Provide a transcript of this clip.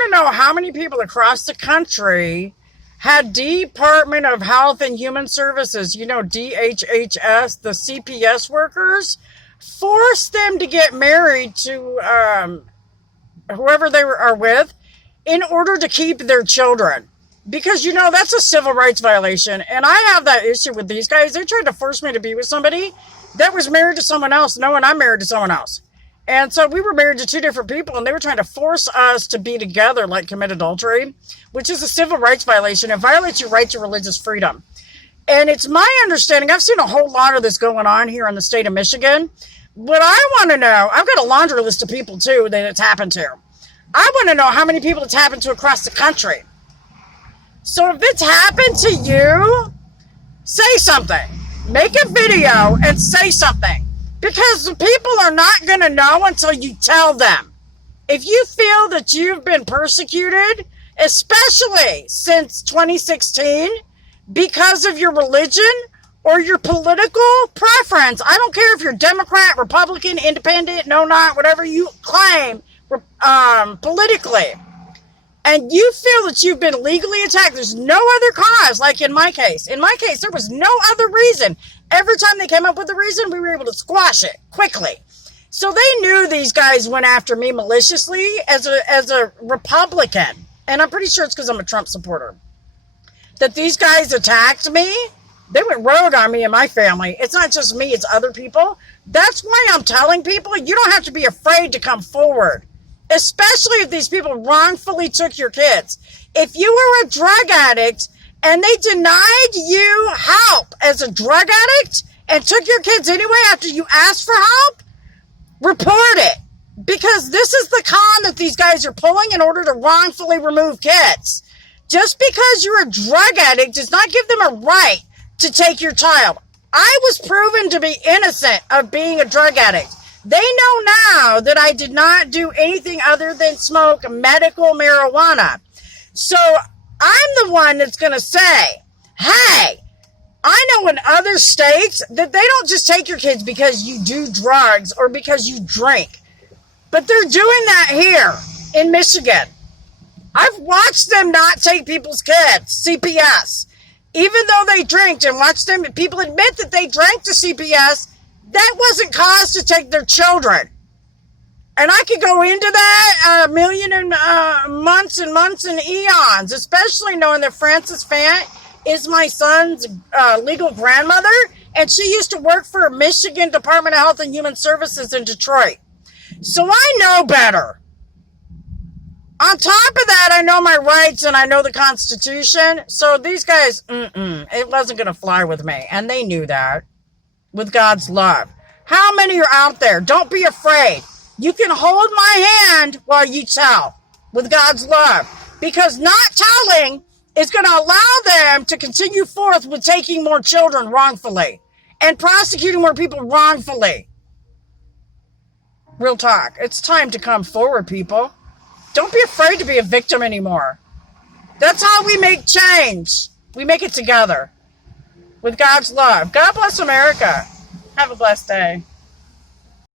want to know how many people across the country had Department of Health and Human Services, DHHS, the CPS workers, force them to get married to whoever they are with in order to keep their children. Because, that's a civil rights violation. And I have that issue with these guys. They tried to force me to be with somebody that was married to someone else, knowing I'm married to someone else. And so we were married to two different people, and they were trying to force us to be together, like commit adultery, which is a civil rights violation. It violates your right to religious freedom. And it's my understanding, I've seen a whole lot of this going on here in the state of Michigan. What I want to know, I've got a laundry list of people, too, that it's happened to. I want to know how many people it's happened to across the country. So if it's happened to you, say something. Make a video and say something. Because the people are not going to know until you tell them. If you feel that you've been persecuted, especially since 2016, because of your religion or your political preference, I don't care if you're Democrat, Republican, Independent, no, not, whatever you claim politically, and you feel that you've been legally attacked, there's no other cause, like in my case. In my case, there was no other reason. Every time they came up with a reason, we were able to squash it quickly. So they knew these guys went after me maliciously as a Republican. And I'm pretty sure it's because I'm a Trump supporter. That these guys attacked me. They went rogue on me and my family. It's not just me, it's other people. That's why I'm telling people you don't have to be afraid to come forward. Especially if these people wrongfully took your kids. If you were a drug addict and they denied you help as a drug addict and took your kids anyway after you asked for help, report it. Because this is the con that these guys are pulling in order to wrongfully remove kids. Just because you're a drug addict does not give them a right to take your child. I was proven to be innocent of being a drug addict. They know now that I did not do anything other than smoke medical marijuana. So I'm the one that's going to say, hey, I know in other states that they don't just take your kids because you do drugs or because you drink. But they're doing that here in Michigan. I've watched them not take people's kids, CPS. Even though they drank and watched them, people admit that they drank to CPS, that wasn't cause to take their children. And I could go into that a million and months and eons, especially knowing that Frances Fant is my son's legal grandmother, and she used to work for Michigan Department of Health and Human Services in Detroit. So I know better. On top of that, I know my rights and I know the Constitution. So these guys, it wasn't going to fly with me. And they knew that. With God's love. How many are out there? Don't be afraid. You can hold my hand while you tell. With God's love. Because not telling is going to allow them to continue forth with taking more children wrongfully. And prosecuting more people wrongfully. Real talk. It's time to come forward, people. Don't be afraid to be a victim anymore. That's how we make change. We make it together. With God's love. God bless America. Have a blessed day.